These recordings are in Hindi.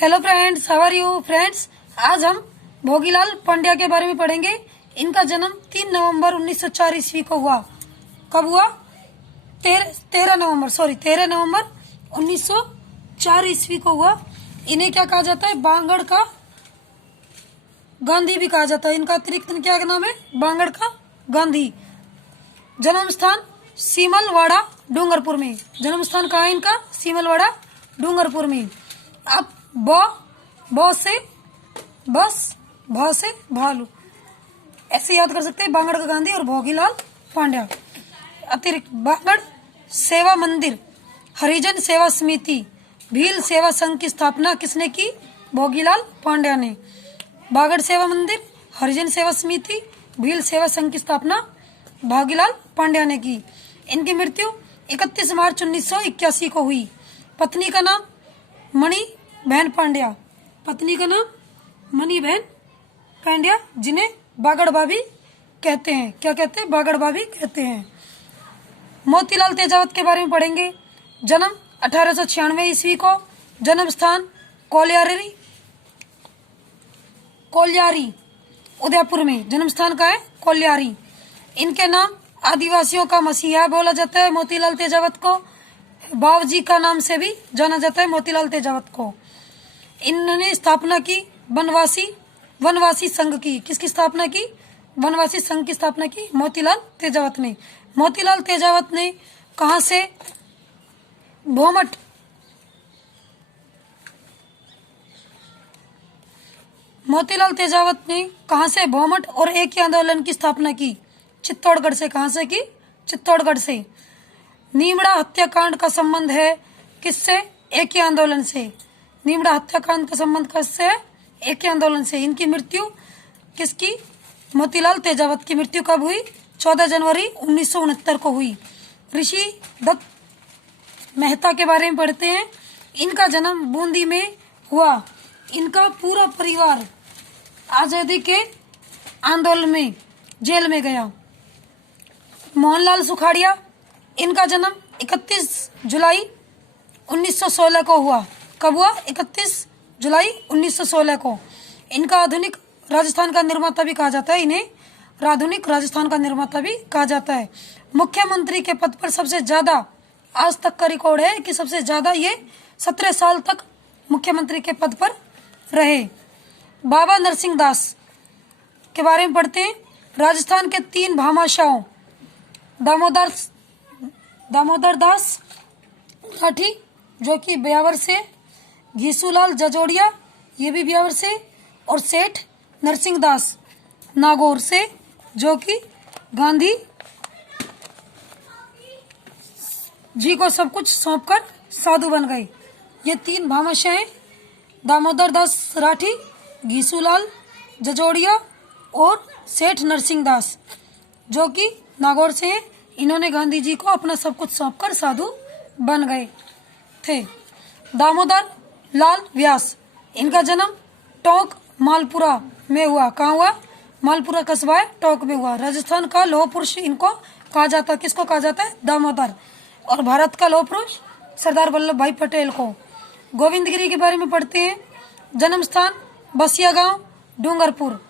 Hello friends, how are you friends. आज हम भोगीलाल पांड्या के बारे में पढ़ेंगे। इनका जन्म 3 नवंबर 1904 ईस्वी को हुआ। कब हुआ? 13 नवंबर 1904 ईस्वी को हुआ। इन्हें क्या कहा जाता है? बांगड़ का गांधी भी कहा जाता है। इनका अतिरिक्त क्या नाम है? बांगड़ का गांधी। जन्म स्थान सीमलवाड़ा डूंगरपुर में। जन्म स्थान कहाँ है इनका? सीमलवाड़ा डूंगरपुर में। अब ब से बस, भ से भालू, ऐसे याद कर सकते हैं। बांगड़ का गांधी और भोगीलाल पांड्या। अतिरिक्त बांगड़ सेवा मंदिर, हरिजन सेवा समिति, भील सेवा संघ की स्थापना किसने की? भोगीलाल पांड्या ने। बांगड़ सेवा मंदिर, हरिजन सेवा समिति, भील सेवा संघ की स्थापना भोगीलाल पांड्या ने की। इनकी मृत्यु 31 मार्च 1981 को हुई। पत्नी का नाम मणि बहन पांड्या। पत्नी का नाम मणि बहन पांड्या, जिन्हें बागड़ भाभी कहते हैं। क्या कहते हैं? बागड़ भाभी कहते हैं। मोतीलाल तेजावत के बारे में पढ़ेंगे। जन्म 1896 ईस्वी को। जन्म स्थान कोल्यारी उदयपुर में। जन्म स्थान का है कोल्यारी। इनके नाम आदिवासियों का मसीहा बोला जाता है मोतीलाल तेजावत को। बावजी का नाम से भी जाना जाता है मोतीलाल तेजावत को। इन्होंने स्थापना की वनवासी संघ की। किसकी स्थापना की? वनवासी संघ की स्थापना की मोतीलाल तेजावत ने। मोतीलाल तेजावत ने कहां से भोमट मोतीलाल तेजावत ने कहां से भोमट और एक ही आंदोलन की स्थापना की? चित्तौड़गढ़ से। कहां से की? चित्तौड़गढ़ से। नीमड़ा हत्याकांड का संबंध है किससे? एक ही आंदोलन से। नीमड़ा हत्याकांड का संबंध किससे है? एक ही आंदोलन से। इनकी मृत्यु किसकी? मोतीलाल तेजावत की मृत्यु कब हुई? 14 जनवरी 1969 को हुई। ऋषि दत्त मेहता के बारे में पढ़ते हैं। इनका जन्म बूंदी में हुआ। इनका पूरा परिवार आजादी के आंदोलन में जेल में गया। मोहनलाल सुखाड़िया, इनका जन्म 31 जुलाई 1916 को हुआ। कब हुआ? 31 जुलाई 1916 को। इनका आधुनिक राजस्थान का निर्माता भी कहा जाता है। इन्हें आधुनिक राजस्थान का निर्माता भी कहा जाता है। मुख्यमंत्री के पद पर सबसे ज्यादा, आज तक का रिकॉर्ड है कि सबसे ज्यादा ये 17 साल तक मुख्यमंत्री के पद पर रहे। बाबा नरसिंह दास के बारे में पढ़ते हैं। राजस्थान के 3 भामाशाहों दामोदर दास राठी, जो कि ब्यावर से, घीसूलाल जजोड़िया, ये भी ब्यावर से, और सेठ नरसिंह दास नागौर से, जो कि गांधी जी को सब कुछ सौंपकर साधु बन गए। ये 3 भामाशाह हैं, दामोदर दास राठी, घीसूलाल जजोड़िया और सेठ नरसिंह दास, जो कि नागौर से हैं। इन्होंने गांधी जी को अपना सब कुछ सौंपकर साधु बन गए थे। दामोदर लाल व्यास, इनका जन्म टोंक मालपुरा में हुआ। कहाँ हुआ? मालपुरा कस्बा है, टोंक में हुआ। राजस्थान का लौह पुरुष इनको कहा जाता है। किसको कहा जाता है? दामोदर। और भारत का लौह पुरुष सरदार वल्लभ भाई पटेल को। गोविंद गिरी के बारे में पढ़ते हैं। जन्म स्थान बसिया गांव डूंगरपुर।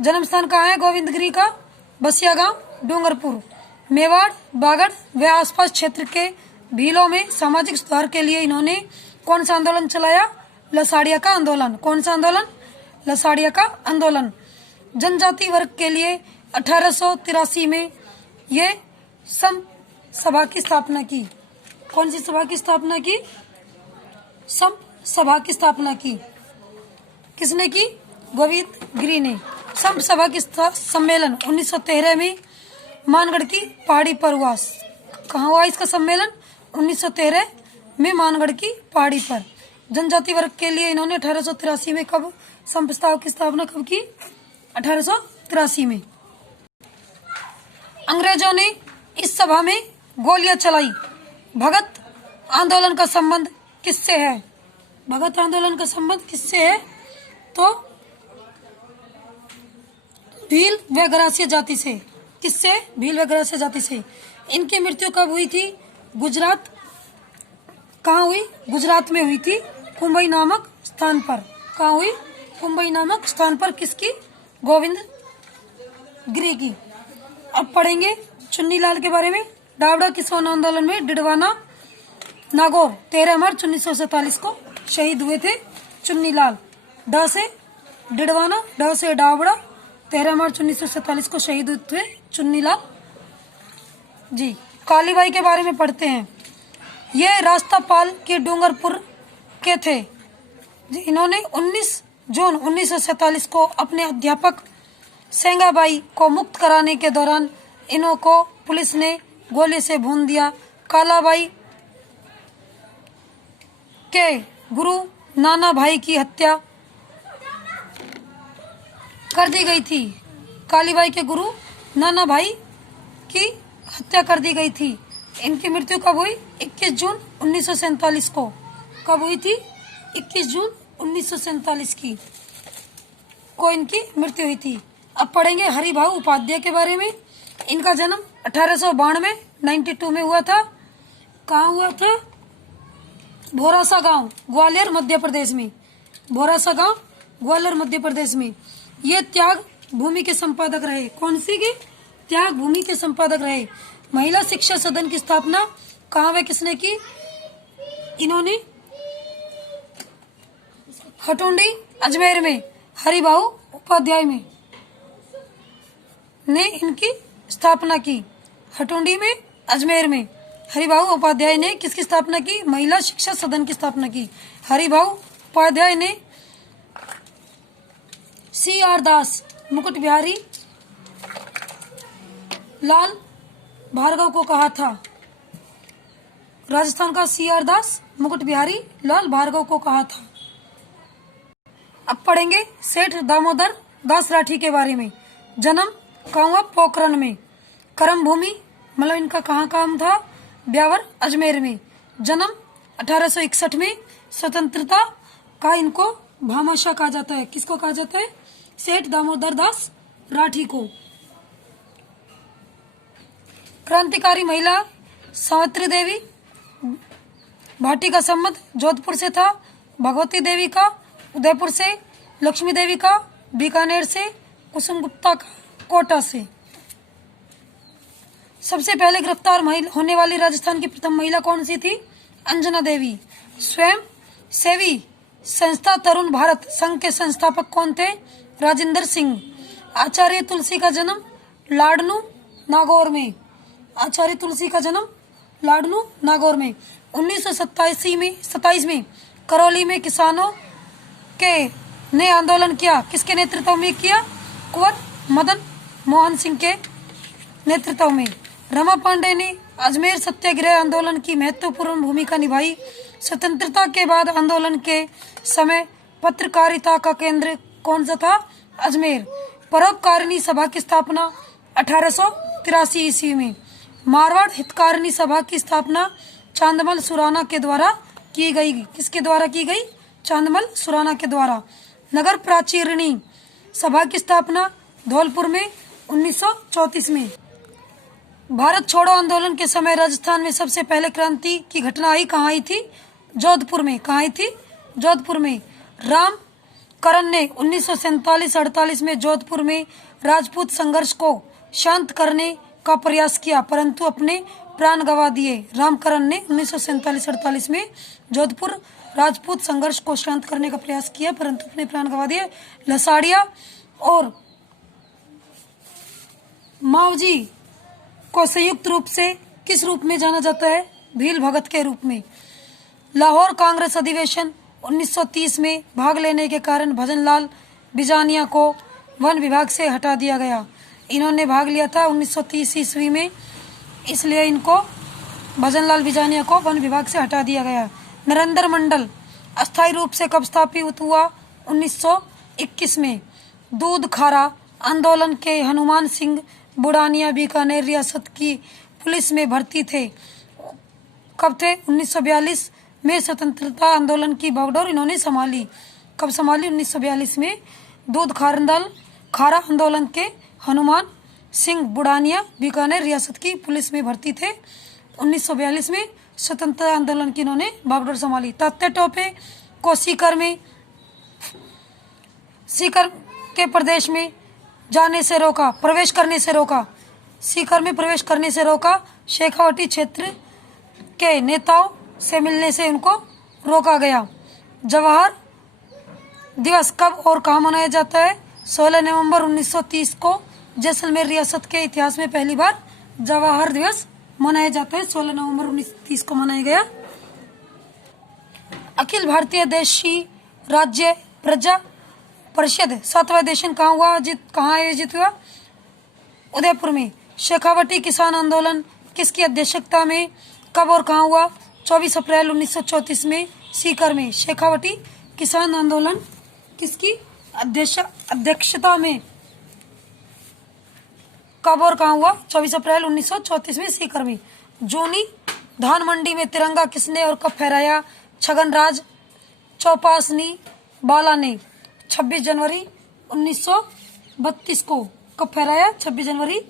जन्म स्थान कहाँ है गोविंद गिरी का? बसिया गांव डूंगरपुर। मेवाड़, बागड़ व आसपास क्षेत्र के भीलों में सामाजिक सुधार के लिए इन्होंने कौन सा आंदोलन चलाया? लसाड़िया का आंदोलन। कौन सा आंदोलन? लसाड़िया का आंदोलन। जनजाति वर्ग के लिए 1883 में ये संत सभा की स्थापना की। कौन सी सभा की स्थापना की? संत सभा की स्थापना की। किसने की? गोविंद गिरी ने। संत सभा की सम्मेलन 1913 में मानगढ़ की पहाड़ी पर हुआ। कहाँ हुआ इसका सम्मेलन? 1913 में मानगढ़ की पहाड़ी पर। जनजाति वर्ग के लिए इन्होंने 1883 में कब संप्रस्ताव की स्थापना कब की? 1883 में। अंग्रेजों ने इस सभा में गोलियां चलाई। भगत आंदोलन का संबंध किससे है? भगत आंदोलन का संबंध किससे है? तो भील व गरासिया जाति से। किससे? भील व गरासिया जाति से। इनकी मृत्यु कब हुई थी? गुजरात। कहाँ हुई? गुजरात में हुई थी, कुंभई नामक स्थान पर। कहाँ हुई? कुंभई नामक स्थान पर। किसकी? गोविंद गिरी की। अब पढ़ेंगे चुन्नीलाल के बारे में। दावड़ा किसान आंदोलन में डिडवाना नागौर 13 मार्च 1947 को शहीद हुए थे चुन्नीलाल। ड से डिडवाना, ड से डावड़ा, 13 मार्च 1947 को शहीद हुए थे चुन्नीलाल जी। कालीबाई के बारे में पढ़ते हैं। ये रास्तापाल के डूंगरपुर के थे। इन्होंने 19 जून 1947 को अपने अध्यापक सेंगाबाई को मुक्त कराने के दौरान इन्हों को पुलिस ने गोली से भून दिया। कालाबाई के गुरु नाना भाई की हत्या कर दी गई थी। कालीबाई के गुरु नाना भाई की हत्या कर दी गई थी। इनकी मृत्यु कब हुई? 21 जून 1947 को। कब हुई थी? 21 जून 1947 को इनकी मृत्यु हुई थी। अब पढ़ेंगे हरिभाऊ उपाध्याय के बारे में। इनका जन्म 1892 92 में हुआ था। कहाँ हुआ था? भोरासा गांव, ग्वालियर मध्य प्रदेश में। भोरासा गांव, ग्वालियर मध्य प्रदेश में। ये त्याग भूमि के संपादक रहे। कौन सी के? त्याग भूमि के संपादक रहे। महिला शिक्षा सदन की स्थापना कहाँ व किसने की? इन्होंने हटुंडी अजमेर में हरिभाऊ उपाध्याय में ने इनकी स्थापना की। हटुंडी में, अजमेर में हरिभाऊ उपाध्याय ने किसकी स्थापना की? महिला शिक्षा सदन की स्थापना की। हरिभाऊ उपाध्याय ने C.R. दास, मुकुट बिहारी लाल भार्गव को कहा था। राजस्थान का C.R. दास मुकुट बिहारी लाल भार्गव को कहा था। अब पढ़ेंगे सेठ दामोदर दास राठी के बारे में। जन्म कहाँ हुआ? पोखरण में। कर्म भूमि मतलब इनका कहाँ काम था? ब्यावर, अजमेर में। जन्म 1861 में। स्वतंत्रता का इनको भामाशाह कहा जाता है। किसको कहा जाता है? सेठ दामोदर दास राठी को। क्रांतिकारी महिला सावित्री देवी भाटी का संबंध जोधपुर से था। भगवती देवी का उदयपुर से, लक्ष्मी देवी का बीकानेर से, कुसुम गुप्ता का कोटा से। सबसे पहले गिरफ्तार होने वाली राजस्थान की प्रथम महिला कौन सी थी? अंजना देवी। स्वयं सेवी संस्था तरुण भारत संघ के संस्थापक कौन थे? राजेंद्र सिंह। आचार्य तुलसी का जन्म लाडनू नागौर में। आचार्य तुलसी का जन्म लाडनू नागौर में। 1927 में करौली में किसानों के ने आंदोलन किया। किसके नेतृत्व में किया? कुंवर मदन मोहन सिंह के नेतृत्व में। रमा पांडे ने अजमेर सत्याग्रह आंदोलन की महत्वपूर्ण भूमिका निभाई। स्वतंत्रता के बाद आंदोलन के समय पत्रकारिता का केंद्र कौन सा था? अजमेर। परोपकारिणी सभा की स्थापना 1883 ईस्वी में। मारवाड़ हितकारिणी सभा की स्थापना चांदमल सुराना के द्वारा की गई। किसके द्वारा की गई? चांदमल सुराना के द्वारा। नगर प्राचीरणी सभा की स्थापना धौलपुर में 1934 में। भारत छोड़ो आंदोलन के समय राजस्थान में सबसे पहले क्रांति की घटना आई। कहाँ आई थी? जोधपुर में। कहाँ आई थी? जोधपुर में। राम करण ने 1947-48 में जोधपुर में राजपूत संघर्ष को शांत करने का प्रयास किया, परंतु अपने प्राण गंवा दिए। रामकरण ने 1947-48 में जोधपुर राजपूत संघर्ष को शांत करने का प्रयास किया, परंतु अपने प्राण गंवा दिए। लसाड़िया और मावजी को संयुक्त रूप से किस रूप में जाना जाता है? भील भगत के रूप में। लाहौर कांग्रेस अधिवेशन 1930 में भाग लेने के कारण भजनलाल बिजानिया को वन विभाग से हटा दिया गया। इन्होंने भाग लिया था 1930 ईस्वी में, इसलिए इनको भजनलाल बिजानिया को वन विभाग से हटा दिया गया। नरेंद्र मंडल अस्थायी रूप से कब स्थापित हुआ? 1921 में। दूध खारा आंदोलन के हनुमान सिंह बुड़ानिया बीकानेर रियासत की पुलिस में भर्ती थे। कब थे? 1942 में। स्वतंत्रता आंदोलन की बागडोर इन्होंने संभाली। कब संभाली? 1942 में। दूध खारा आंदोलन के हनुमान सिंह बुड़ानिया बीकानेर रियासत की पुलिस में भर्ती थे। 1942 में स्वतंत्रता आंदोलन की इन्होंने बागडोर संभाली। तात्या टोपे को सीकर में सीकर के प्रदेश में जाने से रोका, प्रवेश करने से रोका। सीकर में प्रवेश करने से रोका। शेखावटी क्षेत्र के नेताओं से मिलने से उनको रोका गया। जवाहर दिवस कब और कहाँ मनाया जाता है? 16 नवंबर 1930 को जैसलमेर रियासत के इतिहास में पहली बार जवाहर दिवस मनाया जाता है। 16 नवंबर 1930 को मनाया गया। अखिल भारतीय देशी राज्य प्रजा परिषद 7वां अधिवेशन कहाँ आयोजित हुआ? उदयपुर में। शेखावटी किसान आंदोलन किसकी अध्यक्षता में कब और कहाँ हुआ? 24 अप्रैल 1934 में सीकर में। शेखावटी किसान आंदोलन किसकी अध्यक्षता में कब और कहाँ हुआ? 24 अप्रैल 1934 में सीकर में। जूनी धान मंडी में तिरंगा किसने और कब फहराया? छगनराज चौपासनी बाला ने 26 जनवरी 1932 को। कब फहराया? 26 जनवरी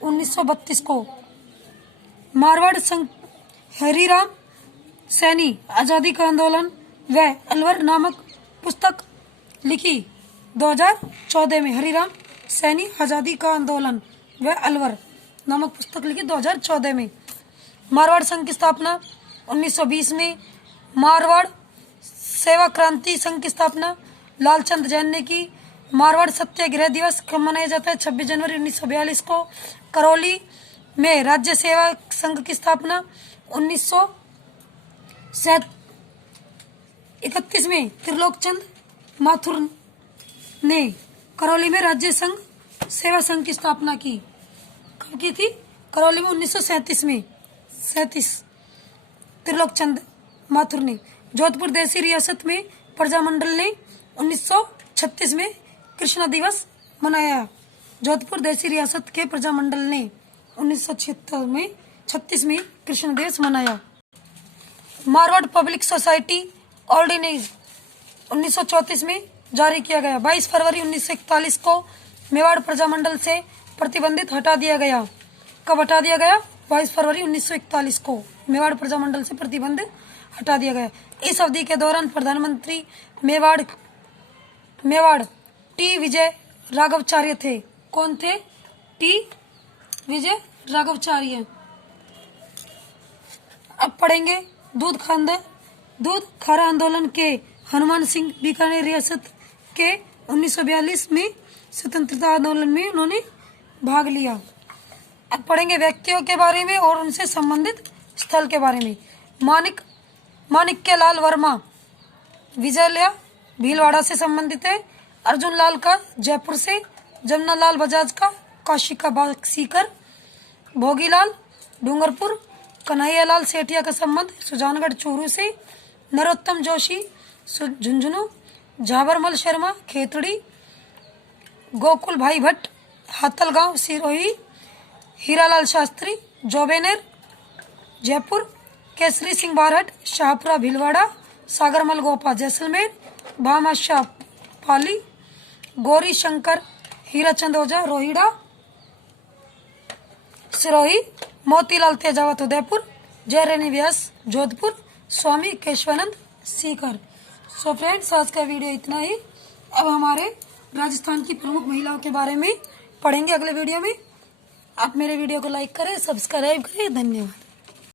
1932 को। मारवाड़ संघ हरिराम सैनी आजादी का आंदोलन व अलवर नामक पुस्तक लिखी 2014 में। हरिराम सैनी आजादी का आंदोलन व अलवर नामक पुस्तक लिखी 2014 में। मारवाड़ संघ की स्थापना 1920 में। मारवाड़ सेवा क्रांति संघ की स्थापना लालचंद जैन ने की। मारवाड़ सत्याग्रह दिवस कब मनाया जाता है? 26 जनवरी 1942 को। करौली में राज्य सेवा संघ की स्थापना 1931 में। त्रिलोकचंद माथुर ने करौली में राज्य संघ सेवा संघ की स्थापना की। कब की थी? करौली में 1937 में। 37 त्रिलोकचंद माथुर ने। जोधपुर देशी रियासत में प्रजामंडल ने 1936 में कृष्णा दिवस मनाया। जोधपुर देशी रियासत के प्रजामंडल ने 1936 में कृष्ण दिवस मनाया। मारवाड़ पब्लिक सोसाइटी ऑर्डिनेंस 1934 में जारी किया गया। 22 फरवरी 1941 को मेवाड़ प्रजामंडल से प्रतिबंधित हटा दिया गया। कब हटा दिया गया? 22 फरवरी 1941 को मेवाड़ प्रजामंडल से प्रतिबंध हटा दिया गया। इस अवधि के दौरान प्रधानमंत्री मेवाड़ टी विजय राघवाचार्य थे। कौन थे? टी विजय राघवाचार्य। अब पढ़ेंगे दूध खारा आंदोलन के हनुमान सिंह बीकानेर रियासत के 1942 में स्वतंत्रता आंदोलन में उन्होंने भाग लिया। अब पढ़ेंगे व्यक्तियों के बारे में और उनसे संबंधित स्थल के बारे में। माणिक्यलाल वर्मा विजयलया भीलवाड़ा से संबंधित है। अर्जुन लाल का जयपुर से। जमनालाल बजाज का काशी का बाग सीकर। भोगीलाल डूंगरपुर। कन्हैयालाल सेठिया का संबंध सुजानगढ़ चूरू से। नरोत्तम जोशी झुंझुनू। झाबरमल शर्मा खेतड़ी। गोकुल भाई भट्ट हाथलगांव सिरोही। हीरालाल शास्त्री जोबेनेर जयपुर। केसरी सिंह बारहट शाहपुरा भीलवाड़ा। सागरमल गोपा जैसलमेर। भामाशाह पाली। गौरी शंकर हीराचंद ओझा रोहिड़ा सिरोही। मोतीलाल तेजावत उदयपुर। जयरेनी व्यास जोधपुर। स्वामी केशवानंद सीकर। सो फ्रेंड्स, आज का वीडियो इतना ही। अब हमारे राजस्थान की प्रमुख महिलाओं के बारे में पढ़ेंगे अगले वीडियो में। आप मेरे वीडियो को लाइक करें, सब्सक्राइब करें। धन्यवाद।